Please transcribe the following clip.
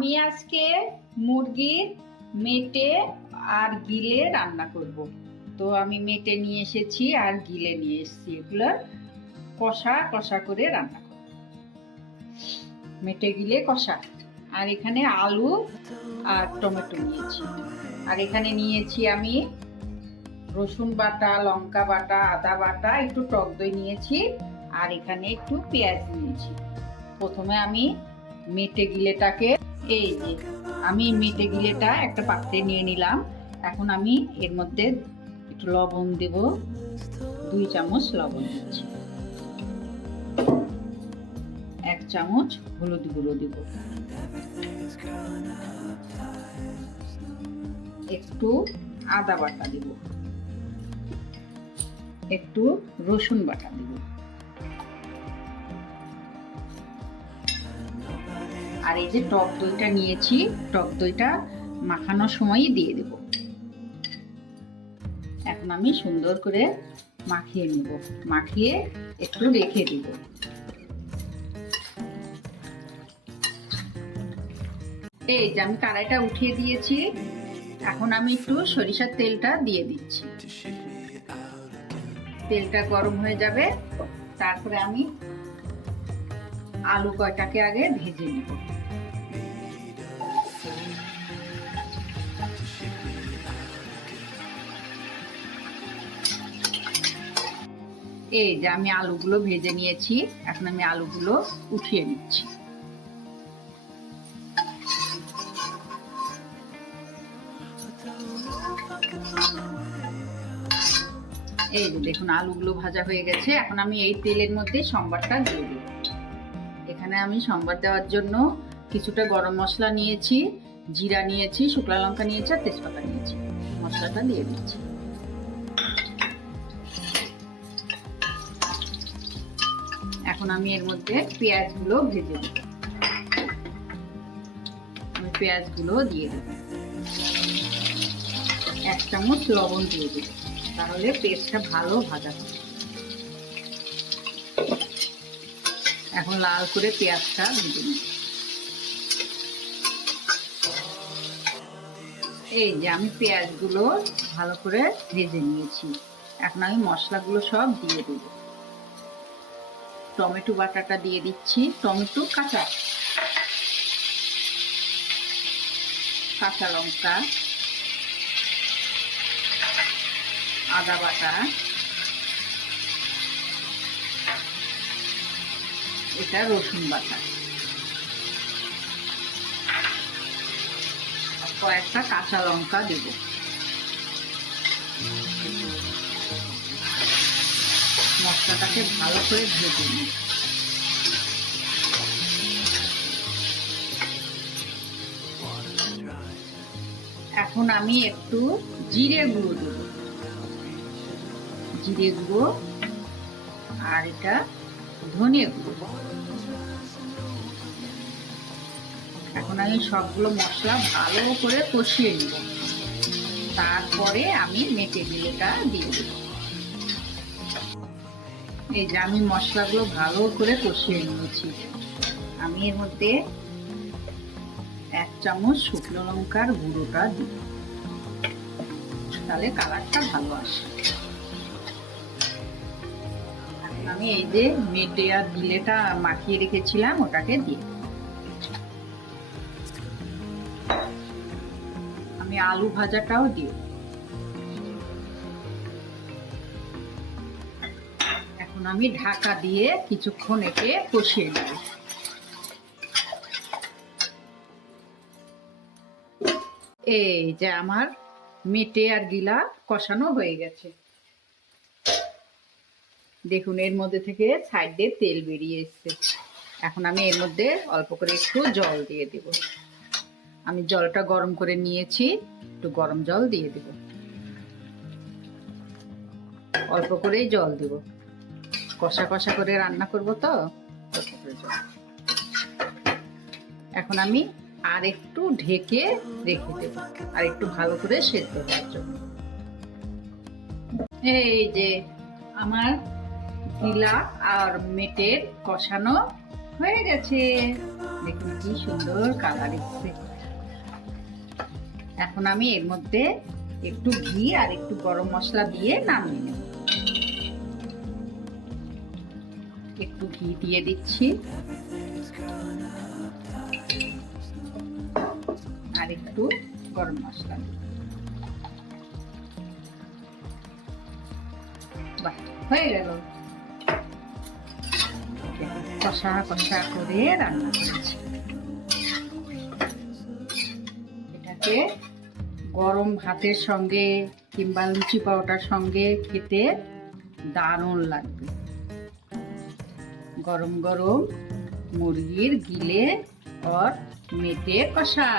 আমি আজকে মুরগির মেটে আর গিলে রান্না করব। তো আমি মেটে নিয়ে এসেছি আর গিলে নিয়ে এসেছি, এগুলো কষা কষা করে রান্না করব। মেটে গিলে কষা। আর এখানে আলু আর টমেটো নিয়েছি। আর এখানে নিয়েছি আমি রসুন বাটা, লঙ্কা বাটা, আদা বাটা, একটু টক দই নিয়েছি। আর এখানে একটু পেঁয়াজ নিয়েছি। প্রথমে আমি মেটে গিলেটাকে আমি মেটে গিলেটা একটা পাত্রে নিয়ে নিলাম। এখন আমি এর মধ্যে একটু লবণ দেব, 2 চামচ লবণ দিচ্ছি। 1 চামচ হলুদ গুঁড়ো দেব, একটু আদা বাটা দেব, একটু রসুন বাটা দেব, আর এই যে টক দইটা নিয়েছি, টক দইটা মাখানোর সময়ই দিয়ে দেব। এখন আমি সুন্দর করে মাখিয়ে নেব, মাখিয়ে একটু রেখে দেব। এই যে আমি কড়াইটা উঠিয়ে দিয়েছি। এখন আমি একটু সরিষার তেলটা দিয়ে দিচ্ছি। তেলটা গরম হয়ে যাবে, তারপরে আমি আলু কয়টাকে আগে ভেজে নেব। এই যে আমি আলুগুলো ভেজে নিয়েছি, এখন আমি আলুগুলো উঠিয়ে নিচ্ছি। এই যে দেখুন আলুগুলো ভাজা হয়ে গেছে। এখন আমি এই তেলের মধ্যে সম্বারটা দিয়ে দেব। এখানে আমি সম্বার দেওয়ার জন্য কিছুটা গরম মশলা নিয়েছি, জিরা নিয়েছি, শুকনো লঙ্কা নিয়েছি আর তেজপাতা নিয়েছি। মশলাটা দিয়ে দিচ্ছি। এখন আমি এর মধ্যে পেঁয়াজগুলো ভেজে দেব। আমি পেঁয়াজগুলো দিয়ে দেব। 1 চামচ লবণ দিয়ে দেব, তাহলে পেঁয়াজটা ভালো ভাজা হবে। এখন লাল করে পেঁয়াজটা ভেজে নেব। এই যে আমি পেঁয়াজগুলো ভালো করে ভেজে নিয়েছি। এখন আমি মশলাগুলো সব দিয়ে দেব। টমেটো বাটাটা দিয়ে দিচ্ছি, টমেটো কাঁচা লঙ্কা, আদা বাটা, এটা রসুন বাটা, কয়েকটা কাঁচা লঙ্কা দেব। মশলাটাকে ভালো করে ভেজে নিই। এখন আমি একটু জিরে গুঁড়ো দেব, জিরে গুঁড়ো, আর এটা ধনে গুঁড়ো। এখন আমি সবগুলো মশলা ভালো করে কষিয়ে নেব, তারপরে আমি মেটে গিলেটা দিয়ে দেব। এই যে আমি মশলাগুলো ভালো করে কষিয়ে নিয়েছি। আমি এর মধ্যে 1 চামচ শুকনো লঙ্কার গুঁড়োটা দিই, তাহলে কালারটা ভালো আসে। এখন আমি এই যে মেটে আর গিলেটা মাখিয়ে রেখেছিলাম ওটাকে দিয়ে, আমি আলু ভাজাটাও দিই। এখন আমি ঢাকা দিয়ে কিছুক্ষণ একে কষিয়ে নেব। এই যে আমার মেটে আর গিলা কষানো হয়ে গেছে। দেখুন এর মধ্যে থেকে সাইড দিয়ে তেল বেরিয়ে এসছে। এখন আমি এর মধ্যে অল্প করে একটু জল দিয়ে দেব। আমি জলটা গরম করে নিয়েছি, একটু গরম জল দিয়ে দেব। অল্প করেই জল দেব, কষা কষা করে রান্না করব তো। এখন আমি আর একটু ঢেকে রেখে দেব, আর একটু ভালো করে সেদ্ধ হওয়ার জন্য। এই যে আমার গিলা আর মেটের কষানো হয়ে গেছে, দেখুন কি সুন্দর কালার এসছে। এখন আমি এর মধ্যে একটু ঘি আর একটু গরম মশলা দিয়ে নামিয়ে নেব। একটু ঘি দিয়ে দিচ্ছি আর একটু গরম মশলা। বাহ, হয়ে গেল। কষা কষা করে রান্না করেছি। এটাকে গরম ভাতের সঙ্গে কিংবা লুচি পরোটার সঙ্গে খেতে দারুণ লাগবে। গরম গরম মুরগির গিলে আর মেটে কষা।